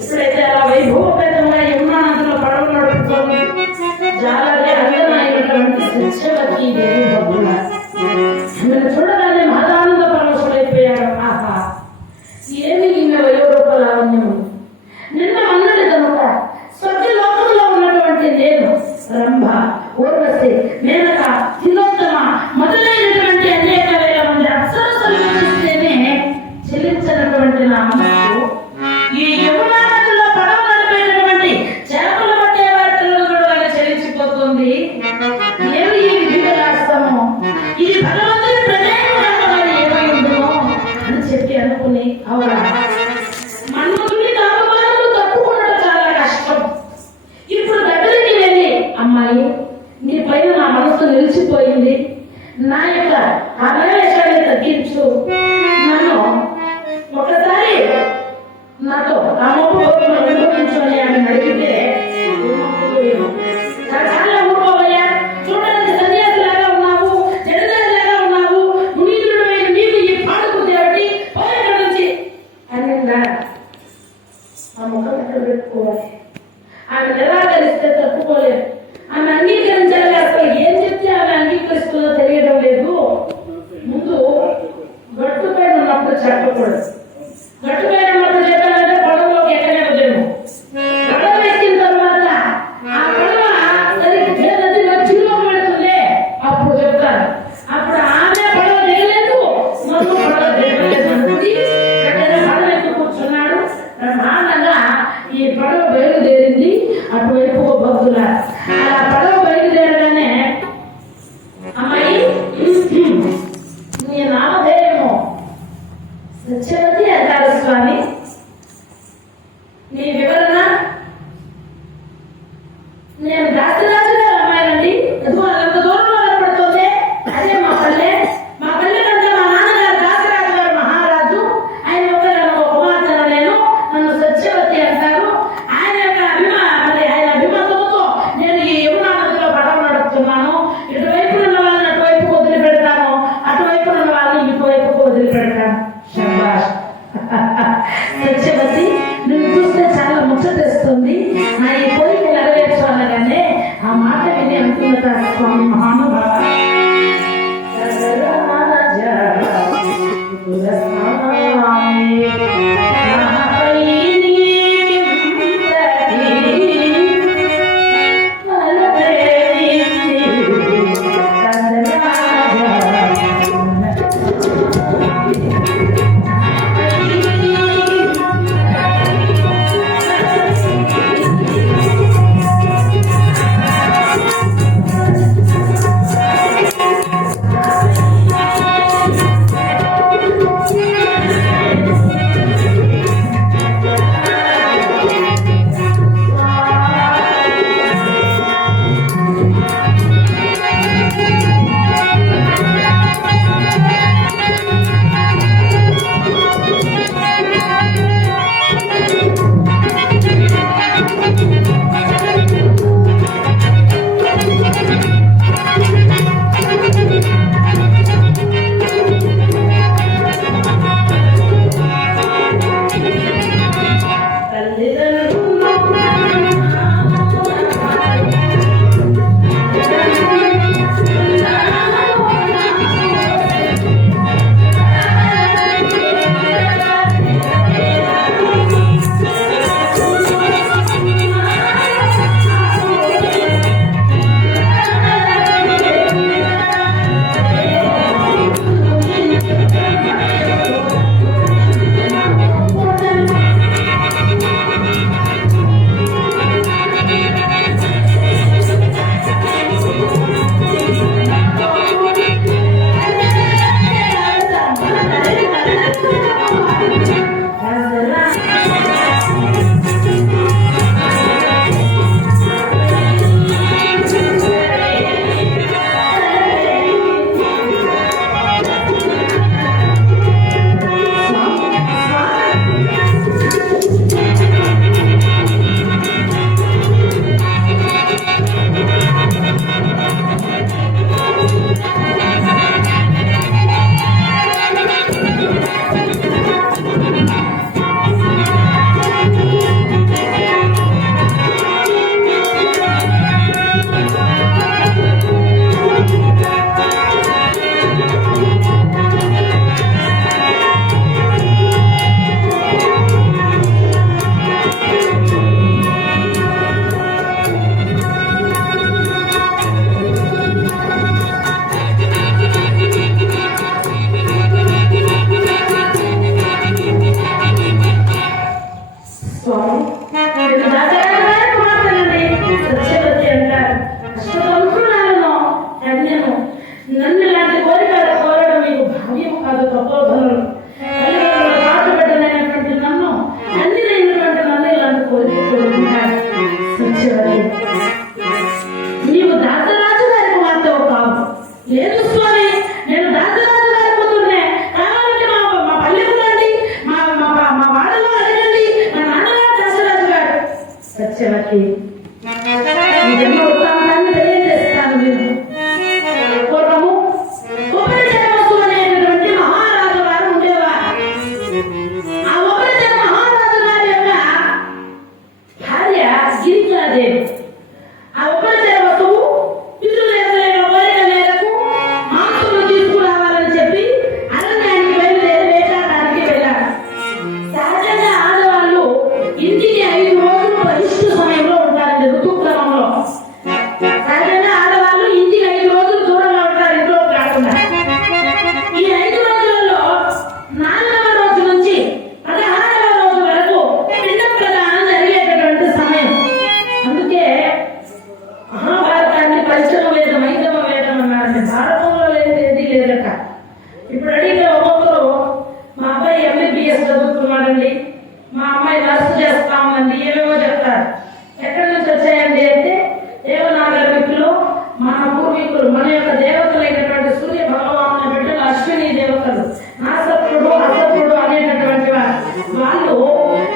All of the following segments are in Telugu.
Святая Бога, Твоя Мати,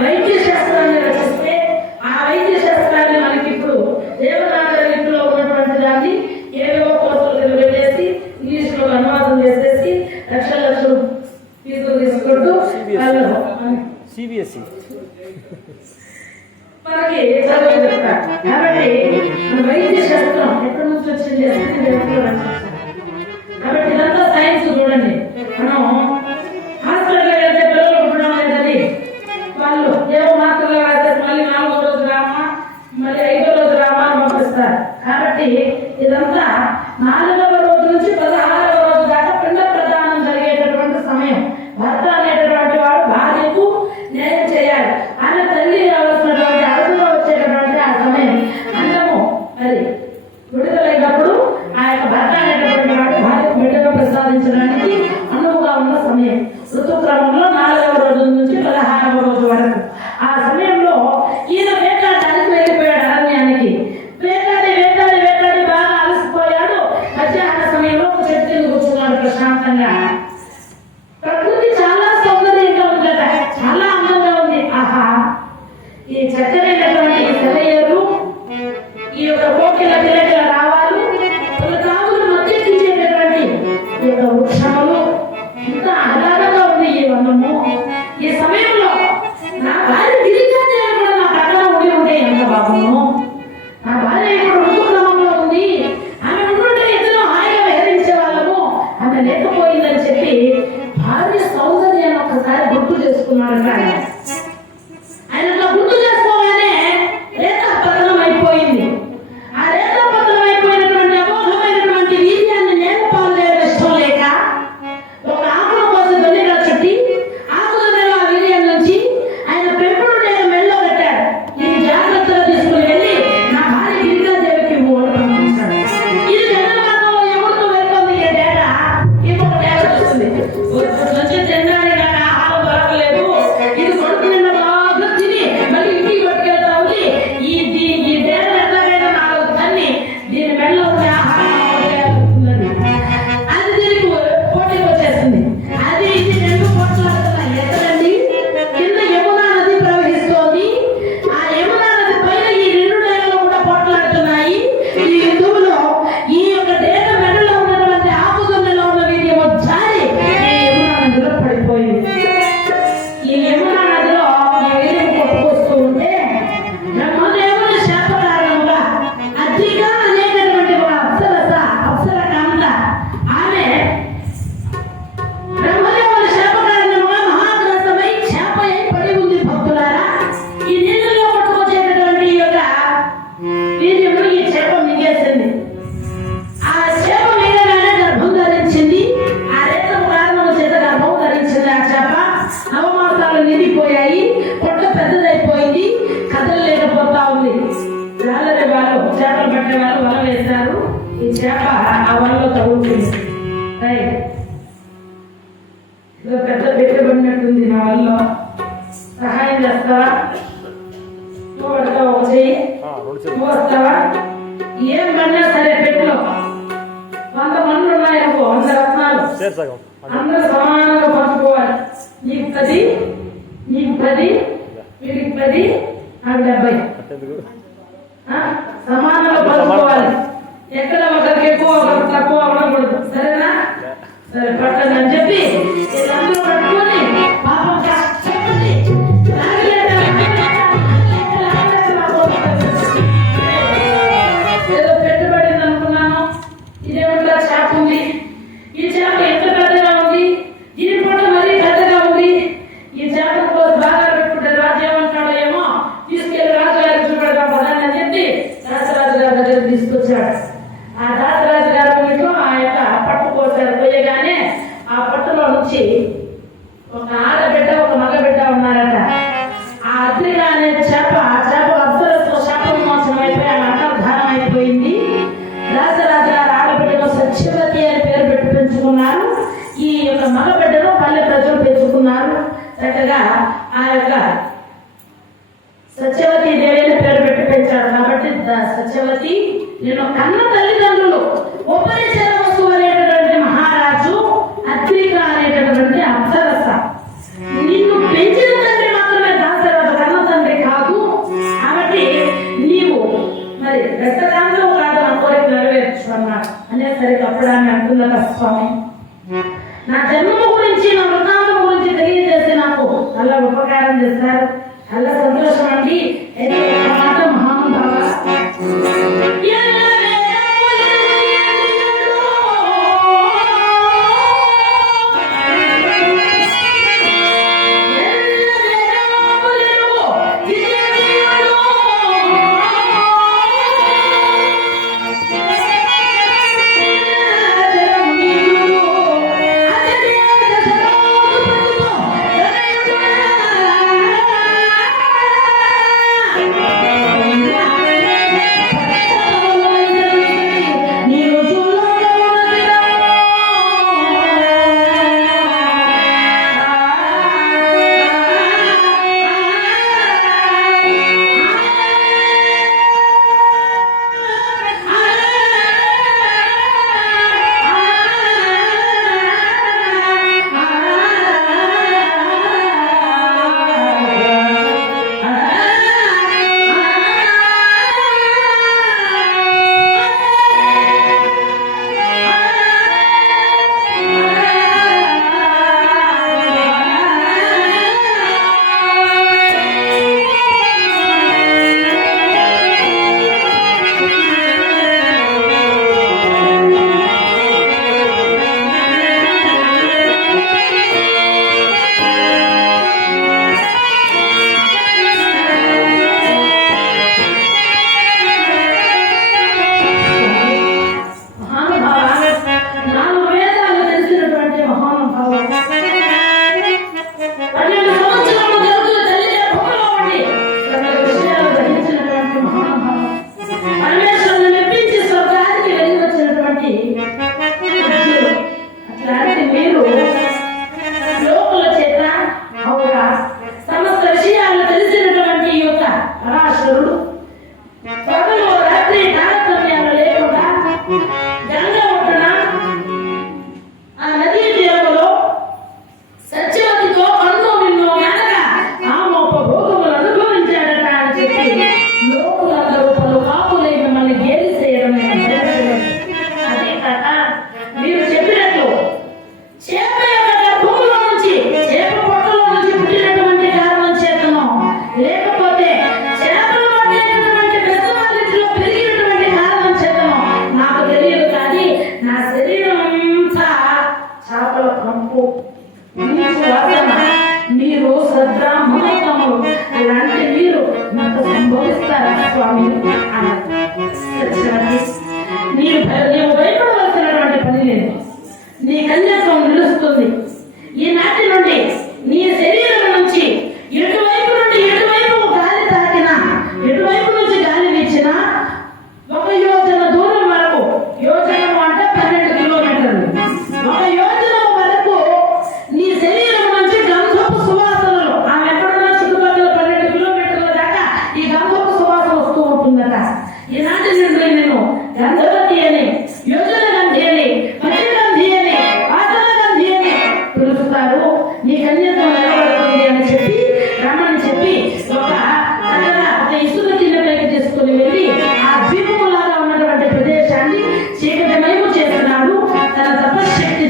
వైద్య శాస్త్రాన్ని రచిస్తే ఆ వైద్య శాస్త్రం చెప్పి భార్య సౌందర్యాన్ని ఒకసారి గుర్తు చేసుకున్నాడు ఆయన. వాళ్ళు వల వేశారు. ఈ చేప ఆ వలలో తగులుతుంది రైట్. పెద్ద పెట్టబడినట్టుంది నా వలలో. సహాయం చేస్తావా? నువ్వు పడతావా ఒక చేయి వస్తావా? ఏం పడినా సరే పెట్టులో. వంద మంది ఉన్నాయి అనుకో వంద రత్నాలు. అందరూ సమానంగా పంచుకోవాలి. నీకు పది నీకు పది వీడికి పది నాకు డెబ్బై. సమానంగా పంచుకోవాలి ఎక్కడ ఒకరికి ఎక్కువ ఒకరికి తక్కువ ఉండకూడదు. సరేనా? సరే పట్టండి అని చెప్పి సరే రక్తదానంలో కాదు ఆ కోరిక నెరవేర్చు అన్నాడు అనే సరే ఆమె అంటున్నదా స్వామి నా జన్మము గురించి నా వృత్తాంతం గురించి తెలియజేసి నాకు అలా ఉపకారం చేస్తారు. అలా సంతోషం అండి మహానుభావ.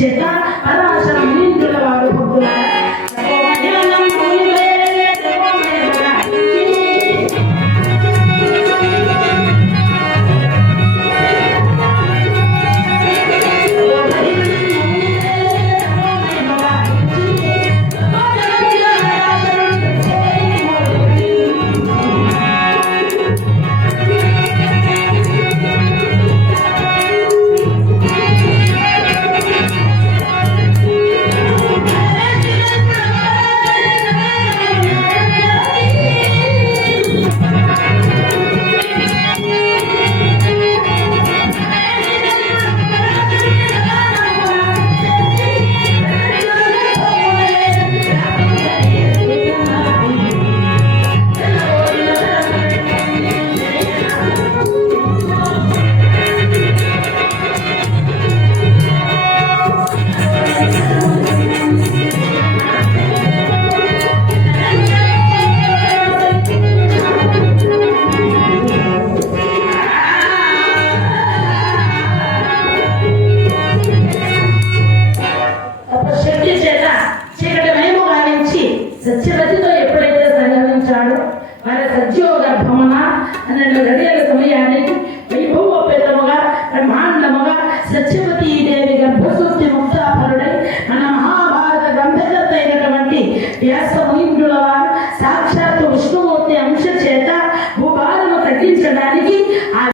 చేత పరాశర